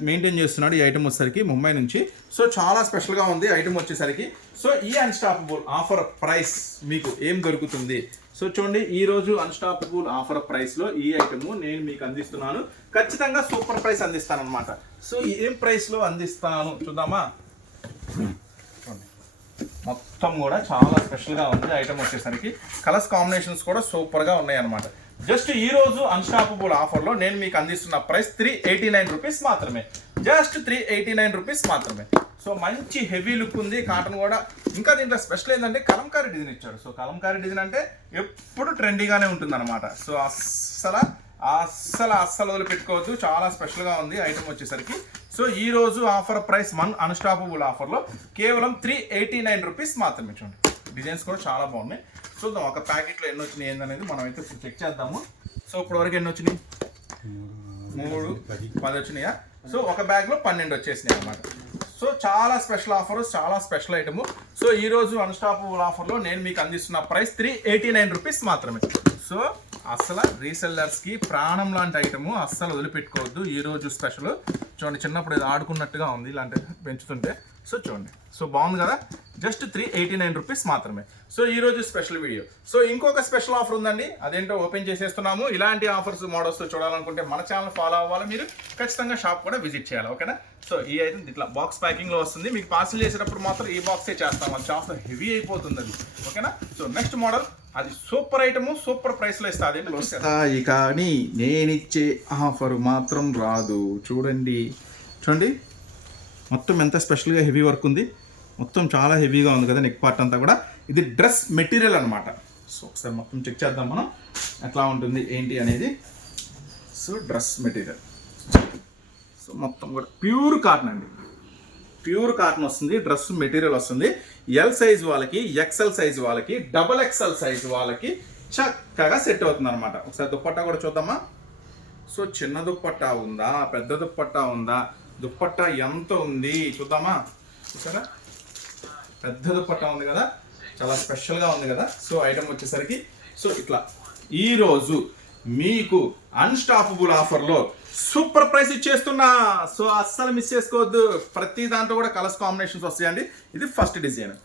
మెయింటైన్ చేస్తున్నాడు ఈ ఐటమ్ వచ్చేసరికి ముంబై నుంచి. సో చాలా స్పెషల్గా ఉంది ఐటమ్ వచ్చేసరికి. సో ఈ అన్స్టాపబుల్ ఆఫర్ ప్రైస్ మీకు ఏం దొరుకుతుంది? సో చూడండి ఈరోజు అన్స్టాపబుల్ ఆఫర్ ప్రైస్లో ఈ ఐటమ్ నేను మీకు అందిస్తున్నాను. ఖచ్చితంగా సూపర్ ప్రైస్ అందిస్తాను అనమాట. సో ఏం ప్రైస్లో అందిస్తాను చూద్దామా. మొత్తం కూడా చాలా స్పెషల్గా ఉంది ఐటమ్ వచ్చేసరికి. కలర్స్ కాంబినేషన్స్ కూడా సూపర్గా ఉన్నాయి అనమాట. జస్ట్ ఈ రోజు అన్స్టాపబుల్ ఆఫర్లో నేను మీకు అందిస్తున్న ప్రైస్ 389 రూపీస్ మాత్రమే. జస్ట్ 389 రూపీస్ మాత్రమే. సో మంచి హెవీ లుక్ ఉంది కాటన్ కూడా. ఇంకా దీంట్లో స్పెషల్ ఏంటంటే కలంకారీ డిజైన్ ఇచ్చాడు. సో కలంకారీ డిజైన్ అంటే ఎప్పుడు ట్రెండీగానే ఉంటుంది అనమాట. సో అస్సలు వదిలిపెట్టుకోవద్దు. చాలా స్పెషల్గా ఉంది ఐటమ్ వచ్చేసరికి. సో ఈ రోజు ఆఫర్ ప్రైస్ అన్స్టాపబుల్ ఆఫర్లో కేవలం 389 రూపీస్ మాత్రమే. చూడండి డిజైన్స్ కూడా చాలా బాగున్నాయి. చూద్దాం ఒక ప్యాకెట్లో ఎన్ని వచ్చినాయి ఏందనేది మనం అయితే చెక్ చేద్దాము. సో ఇప్పటివరకు ఎన్ని వచ్చినాయి? 3, 10 వచ్చినాయా? సో ఒక బ్యాగ్లో 12 వచ్చేసినాయి అనమాట. సో చాలా స్పెషల్ ఆఫర్, చాలా స్పెషల్ ఐటమ్. సో ఈరోజు అన్స్టాపబుల్ ఆఫర్లో నేను మీకు అందిస్తున్న ప్రైస్ 389 రూపీస్ మాత్రమే. సో అస్సలు రీసెల్లర్స్కి ప్రాణం లాంటి ఐటము, అస్సలు వదిలిపెట్టుకోవద్దు. ఈరోజు స్పెషల్ చూడండి, చిన్నప్పుడు ఏదో ఆడుకున్నట్టుగా ఉంది ఇలాంటి పెంచుతుంటే. సో చూడండి, సో బాగుంది కదా. జస్ట్ 389 రూపీస్ మాత్రమే. సో ఈరోజు స్పెషల్ వీడియో. సో ఇంకొక స్పెషల్ ఆఫర్ ఉందండి, అదేంటో ఓపెన్ చేసేస్తున్నాము. ఇలాంటి ఆఫర్స్ మోడల్స్ చూడాలనుకుంటే మన ఛానల్ ఫాలో అవ్వాలి. మీరు ఖచ్చితంగా షాప్ కూడా విజిట్ చేయాలి, ఓకేనా. సో ఈ అయితే ఇట్లా బాక్స్ ప్యాకింగ్లో వస్తుంది. మీకు పార్సిల్ చేసేటప్పుడు మాత్రం ఈ బాక్సే చేస్తాం, మన షాప్లో హెవీ అయిపోతుంది అది, ఓకేనా. సో నెక్స్ట్ మోడల్ అది సూపర్ ఐటము, సూపర్ ప్రైస్లో ఇస్తాయి. కానీ నేనిచ్చే ఆఫర్ మాత్రం రాదు. చూడండి మొత్తం ఎంత స్పెషల్గా హెవీ వర్క్ ఉంది. మొత్తం చాలా హెవీగా ఉంది కదా నెక్ పార్ట్ అంతా కూడా. ఇది డ్రెస్ మెటీరియల్ అనమాట. సో ఒకసారి మొత్తం చెక్ చేద్దాం మనం ఎట్లా ఉంటుంది ఏంటి అనేది. సో డ్రెస్ మెటీరియల్, సో మొత్తం కూడా ప్యూర్ కాటన్ అండి. ప్యూర్ కాటన్ వస్తుంది, డ్రెస్ మెటీరియల్ వస్తుంది. ఎల్ సైజ్ వాళ్ళకి, ఎక్సెల్ సైజ్ వాళ్ళకి, XXL సైజ్ వాళ్ళకి చక్కగా సెట్ అవుతుంది అనమాట. ఒకసారి దుప్పట్టా కూడా చూద్దామా. సో చిన్న దుప్పట్టా ఉందా, పెద్ద దుప్పట్టా ఉందా, దుప్పట్టా ఎంత ఉంది చూద్దామా. చూసారా పెద్ద దుపట్టా ఉంది కదా, చాలా స్పెషల్గా ఉంది కదా. సో ఐటమ్ వచ్చేసరికి సో ఇట్లా ఈరోజు మీకు అన్స్టాపబుల్ ఆఫర్లో సూపర్ ప్రైస్ ఇచ్చేస్తున్నా. సో అస్సలు మిస్ చేసుకోవద్దు. ప్రతి దాంట్లో కూడా కలర్స్ కాంబినేషన్స్ వస్తాయండి. ఇది first design.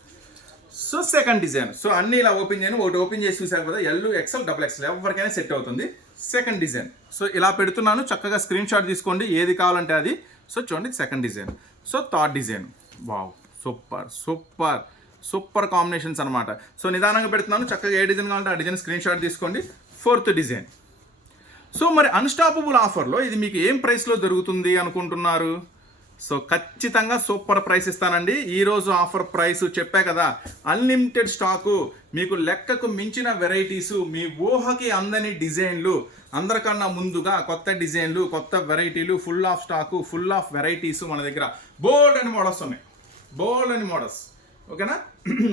So second design. So అన్ని ఇలా ఓపెన్ చేయను, ఒకటి ఓపెన్ చేసి చూసారు కదా, ఎల్ ఎక్స్ఎల్ డబుల్ ఎక్స్ఎల్ ఎవరికైనా సెట్ అవుతుంది. Second design. సో ఇలా పెడుతున్నాను, చక్కగా స్క్రీన్ షాట్ తీసుకోండి ఏది కావాలంటే అది. సో చూడండి second design. So third design. Wow, super super super combinations అనమాట. సో నిదానంగా పెడుతున్నాను, చక్కగా ఏ డిజైన్ కావాలంటే ఆ డిజైన్ స్క్రీన్ షాట్ తీసుకోండి. Fourth design. సో మరి అన్స్టాపబుల్ ఆఫర్లో ఇది మీకు ఏం ప్రైస్లో దొరుకుతుంది అనుకుంటున్నారు? సో ఖచ్చితంగా సూపర్ ప్రైస్ ఇస్తానండి. ఈరోజు ఆఫర్ ప్రైస్ చెప్పా కదా, అన్లిమిటెడ్ స్టాకు, మీకు లెక్కకు మించిన వెరైటీసు, మీ ఊహకి అందని డిజైన్లు, అందరికన్నా ముందుగా కొత్త డిజైన్లు, కొత్త వెరైటీలు, full of stock, full of varieties మన దగ్గర బోల్డ్ అని మోడల్స్ ఉన్నాయి. బోల్డ్ అని మోడల్స్. ఓకేనా?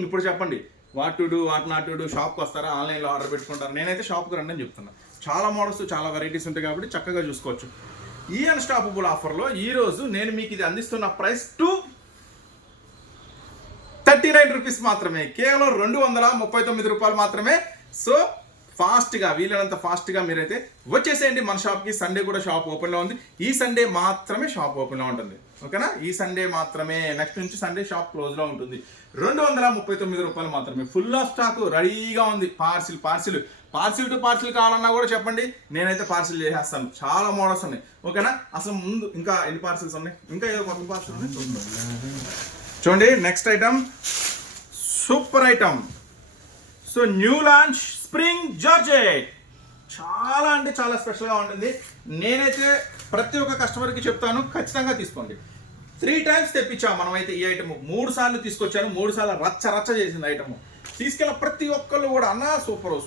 ఇప్పుడు చెప్పండి, what to do, what not to do. షాప్కి వస్తారా, ఆన్లైన్లో ఆర్డర్ పెట్టుకుంటారా? నేనైతే షాప్కి రండి అని చెప్తున్నాను. చాలా మోడల్స్, చాలా వెరైటీస్ ఉంటాయి కాబట్టి చక్కగా చూసుకోవచ్చు. ఈ అన్స్టాపబుల్ ఆఫర్లో ఈరోజు నేను మీకు ఇది అందిస్తున్న ప్రైస్ 239 రూపీస్ మాత్రమే, కేవలం 239 రూపాయలు మాత్రమే. సో ఫాస్ట్గా, వీలైనంత ఫాస్ట్గా మీరైతే వచ్చేసేయండి మన షాప్కి. సండే కూడా షాప్ ఓపెన్లో ఉంది. ఈ సండే మాత్రమే షాప్ ఓపెన్లో ఉంటుంది. ఓకేనా? ఈ సండే మాత్రమే. నెక్స్ట్ నుంచి సండే షాప్ క్లోజ్లో ఉంటుంది. 239 రూపాయలు మాత్రమే. ఫుల్ ఆఫ్ స్టాక్ రెడీగా ఉంది. పార్సిల్ టు పార్సిల్ కావాలన్నా కూడా చెప్పండి, నేనైతే పార్సిల్ చేసేస్తాను. చాలా మోడల్స్ ఉన్నాయి. ఓకేనా? అసలు ముందు ఇంకా ఎన్ని పార్సిల్స్ ఉన్నాయి, ఇంకా ఏదో కొత్త పార్సిల్ ఉన్నాయి చూడండి. Next item, super item. So new launch spring georgette. చాలా అంటే చాలా స్పెషల్గా ఉంటుంది. నేనైతే ప్రతి ఒక్క కస్టమర్కి చెప్తాను, ఖచ్చితంగా తీసుకోండి. 3 times తెప్పించాము మనమైతే ఈ ఐటమ్. 3 సార్లు తీసుకొచ్చాను, 3 సార్లు రచ్చ చేసింది ఐటమ్. తీసుకెళ్ళిన ప్రతి ఒక్కళ్ళు కూడా అన్నా సూపరు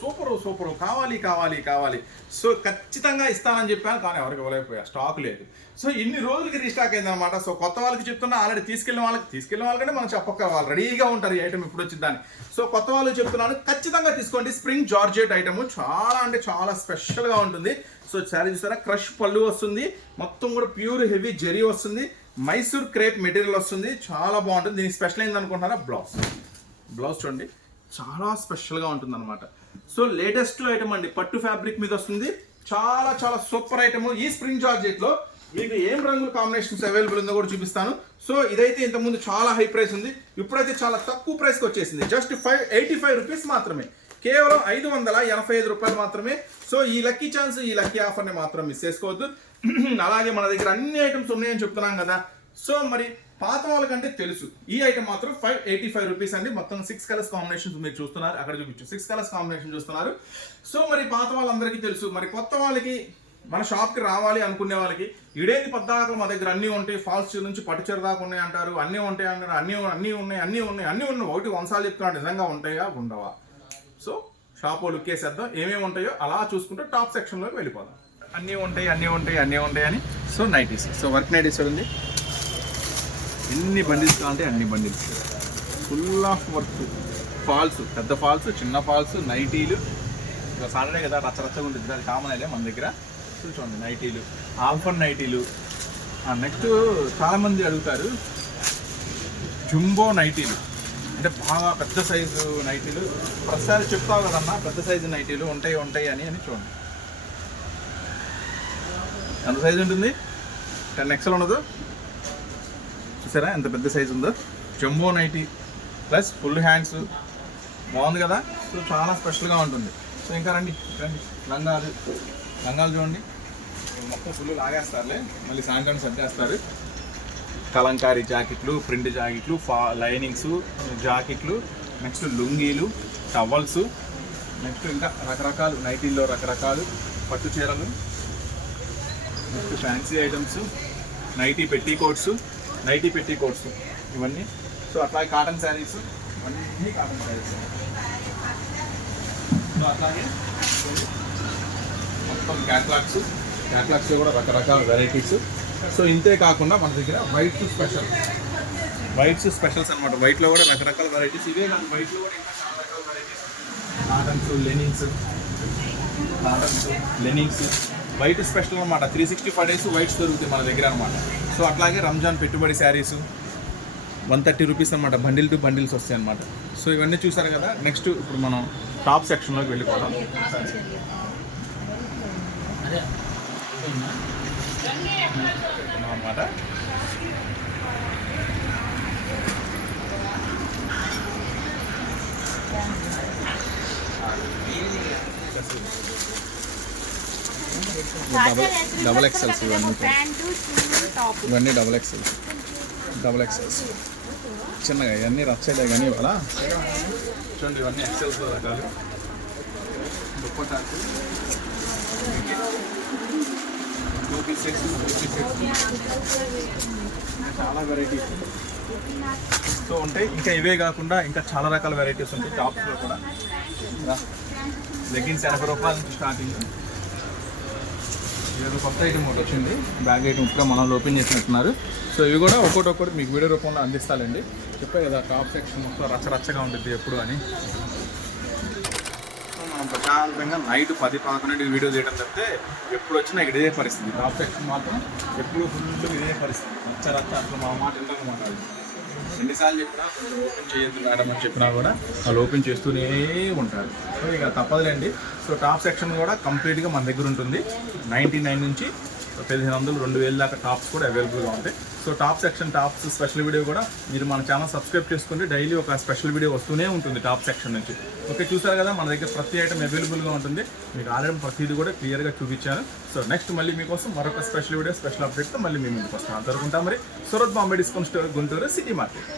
కావాలి. సో ఖచ్చితంగా ఇస్తానని చెప్పాను, కానీ ఎవరికి ఇవ్వలేకపోయా, స్టాక్ లేదు. సో ఇన్ని రోజులకి రీస్టాక్ అయింది అనమాట. సో కొత్త వాళ్ళకి చెప్తున్నా, ఆల్రెడీ తీసుకెళ్ళిన వాళ్ళకంటే మనం చెప్పక, వాళ్ళు రెడీగా ఉంటారు ఈ ఐటమ్ ఇప్పుడు వచ్చిందని. సో కొత్త వాళ్ళకి చెప్తున్నాను, ఖచ్చితంగా తీసుకోండి. స్ప్రింగ్ జార్జెట్ ఐటమ్ చాలా అంటే చాలా స్పెషల్గా ఉంటుంది. సో శారీ చూసారా, క్రష్ పళ్ళు వస్తుంది, మొత్తం కూడా ప్యూర్ హెవీ జెరీ వస్తుంది, మైసూర్ క్రేప్ మెటీరియల్ వస్తుంది. చాలా బాగుంటుంది. దీనికి స్పెషల్ ఏంది అనుకుంటున్నారా, బ్లౌజ్ చూడండి, చాలా స్పెషల్గా ఉంటుంది అనమాట. సో లేటెస్ట్ ఐటమ్ అండి, పట్టు ఫ్యాబ్రిక్ మీద వస్తుంది. చాలా సూపర్ ఐటమ్. ఈ స్ప్రింగ్ జార్జెట్లో మీకు ఏం రంగుల కాంబినేషన్స్ అవైలబుల్ ఉందో కూడా చూపిస్తాను. సో ఇదైతే ఇంతకుముందు చాలా హై ప్రైస్ ఉంది, ఇప్పుడైతే చాలా తక్కువ ప్రైస్కి వచ్చేసింది. జస్ట్ 585 రూపీస్ మాత్రమే, కేవలం 585 రూపాయలు మాత్రమే. సో ఈ లక్కీ ఛాన్స్, ఈ లక్కీ ఆఫర్ని మాత్రం మిస్ చేసుకోవద్దు. అలాగే మన దగ్గర అన్ని ఐటమ్స్ ఉన్నాయని చెప్తున్నాం కదా. సో మరి పాత వాళ్ళకంటే తెలుసు, ఈ ఐటమ్ మాత్రం 585 రూపీస్ అండి. మొత్తం 6 కలర్స్ కాంబినేషన్స్ మీరు చూస్తున్నారు, అక్కడ చూపించు 6 కలర్స్ కాంబినేషన్ చూస్తున్నారు. సో మరి పాత వాళ్ళందరికీ తెలుసు, మరి కొత్త వాళ్ళకి మన షాప్కి రావాలి అనుకునే వాళ్ళకి ఇడేది పద్దాకలు మా దగ్గర అన్నీ ఉంటాయి, ఫాల్స్ నుంచి పట్టుచీర దాకా ఉన్నాయి అంటారు, అన్నీ ఉంటాయి అంటారు, అన్నీ ఉన్నాయి. ఒకటి వంశాలు చెప్తున్నాడు, నిజంగా ఉంటాయా ఉండవా? సో షాప్ లుక్ వేసేద్దాం, ఏమేమి ఉంటాయో అలా చూసుకుంటూ టాప్ సెక్షన్లోకి వెళ్ళిపోదాం. అన్నీ ఉంటాయి అని. So nighties, so work nighties ఉంది, ఎన్ని బండిల్స్ కావాలంటే అన్ని bundles, full of work. Falls, పెద్ద ఫాల్స్, చిన్న ఫాల్స్, నైటీలు. ఇక సాటర్డే కదా రచ్చరచ్చగా ఉంటుంది, అది కామన్ అయితే మన దగ్గర. సో చూడండి నైటీలు, ఆల్ఫన్ నైటీలు. నెక్స్ట్ చాలామంది అడుగుతారు జుంబో నైటీలు, అంటే బాగా పెద్ద సైజు నైటీలు. ప్రతిసారి చెప్తావు కదన్నా పెద్ద సైజు నైటీలు ఉంటాయి అని చూడండి. ఎంత సైజు ఉంటుంది? 10 XL ఉండదు. చూసారా ఎంత పెద్ద సైజు ఉందో? Jumbo nighty plus full hands, బాగుంది కదా. సో చాలా స్పెషల్గా ఉంటుంది. సో ఇంకా రండి లంగాలు చూడండి, మొత్తం ఫుల్ లాగేస్తారులే, మళ్ళీ సాయంత్రం సర్దేస్తారు. కలంకారీ జాకెట్లు, ప్రింట్ జాకెట్లు, లైనింగ్స్ జాకెట్లు, నెక్స్ట్ లుంగీలు, టవల్స్, నెక్స్ట్ ఇంకా రకరకాలు నైటీల్లో రకరకాలు పట్టు చీరలు, నెక్స్ట్ ఫ్యాన్సీ ఐటమ్స్, నైటీ పెట్టీకోట్స్ ఇవన్నీ. సో అట్లాగే కాటన్ శారీస్, అన్నీ కాటన్ శారీస్. సో అట్లాగే మొత్తం క్యాట్లాగ్స్లో కూడా రకరకాల వెరైటీస్. సో ఇంతే కాకుండా మన దగ్గర వైట్స్ స్పెషల్స్ అనమాట. వైట్లో కూడా రకరకాల వెరైటీస్. ఇవే కాదు, వైట్లో కూడా ఇంకా చాలా రకాల varieties. Cottons, linens, white special అనమాట. 365 days వైట్స్ దొరుకుతాయి మన దగ్గర అనమాట. సో అట్లాగే రంజాన్ పెట్టుబడి శారీస్, 130 రూపీస్ అనమాట. బండిల్ టు బండిల్స్ వస్తాయి అనమాట. సో ఇవన్నీ చూసారు కదా. నెక్స్ట్ ఇప్పుడు మనం టాప్ సెక్షన్లోకి వెళ్ళిపోదాం అనమాట. డబల్ ఎక్సెల్స్ ఇవన్నీ డబల్ ఎక్సెల్స్ చిన్నగా ఇవన్నీ రచ్చలే కానీ ఇవాళ చూడండి. ఇవన్నీ ఎక్సెల్స్ రకాలు. చాలా వెరైటీస్ సో ఉంటాయి. ఇంకా ఇవే కాకుండా ఇంకా చాలా రకాల వెరైటీస్ ఉంటాయి టాప్స్లో కూడా. లెగ్గిన్స్ 80 రూపాయల నుంచి స్టార్టింగ్. ఏదో కొత్త ఐటమ్ ఒకటి వచ్చింది, బ్యాగ్ ఐటమ్ ఇప్పుడు మనం ఓపెన్ చేసినట్టున్నారు. సో ఇవి కూడా ఒక్కొక్కటి మీకు వీడియో రూపంలో అందిస్తానండి. చెప్పే కదా టాప్ సెక్షన్ మొత్తం రచ్చరచ్చగా ఉంటుంది ఎప్పుడు అని. మనం ప్రశాంతంగా నైట్ 10-11 వీడియో చేయడం తప్పితే ఎప్పుడు వచ్చినా ఇక్కడ ఇదే పరిస్థితి. టాప్ సెక్షన్ మాత్రం ఎప్పుడు ఫుల్ ఇదే పరిస్థితి, రచ్చ అట్లా మా మాట ఎంతగా మాట్లాడాలి. ఎన్నిసార్లు చెప్పినా కొంచెం ఓపెన్ చేయొద్దు మేడం అని చెప్పినా కూడా వాళ్ళు ఓపెన్ చేస్తూనే ఉంటారు. సో ఇక తప్పదులేండి. సో టాప్ సెక్షన్ కూడా కంప్లీట్గా మన దగ్గర ఉంటుంది. 99 నుంచి 1500, 2000 దాకా టాప్స్ కూడా అవైలబుల్గా ఉంటాయి. So top section tops special video కూడా మీరు మన ఛానల్ సబ్స్క్రైబ్ చేసుకుంటే డైలీ ఒక స్పెషల్ వీడియో వస్తూనే ఉంటుంది టాప్ సెక్షన్ నుంచి. ఓకే, చూసారు కదా మన దగ్గర ప్రతి ఐటమ్ అవైలబుల్గా ఉంటుంది. మీకు ఆల్రెడీ ప్రతిదీ కూడా క్లియర్గా చూపించాను. సో నెక్స్ట్ మళ్ళీ మీకోసం మరొక స్పెషల్ వీడియో స్పెషల్ అప్డేట్తో మళ్ళీ మీ ముందుకు వస్తాను. దొరుకుంటాం మరి. Surat Bombay discount store, Guntur city market.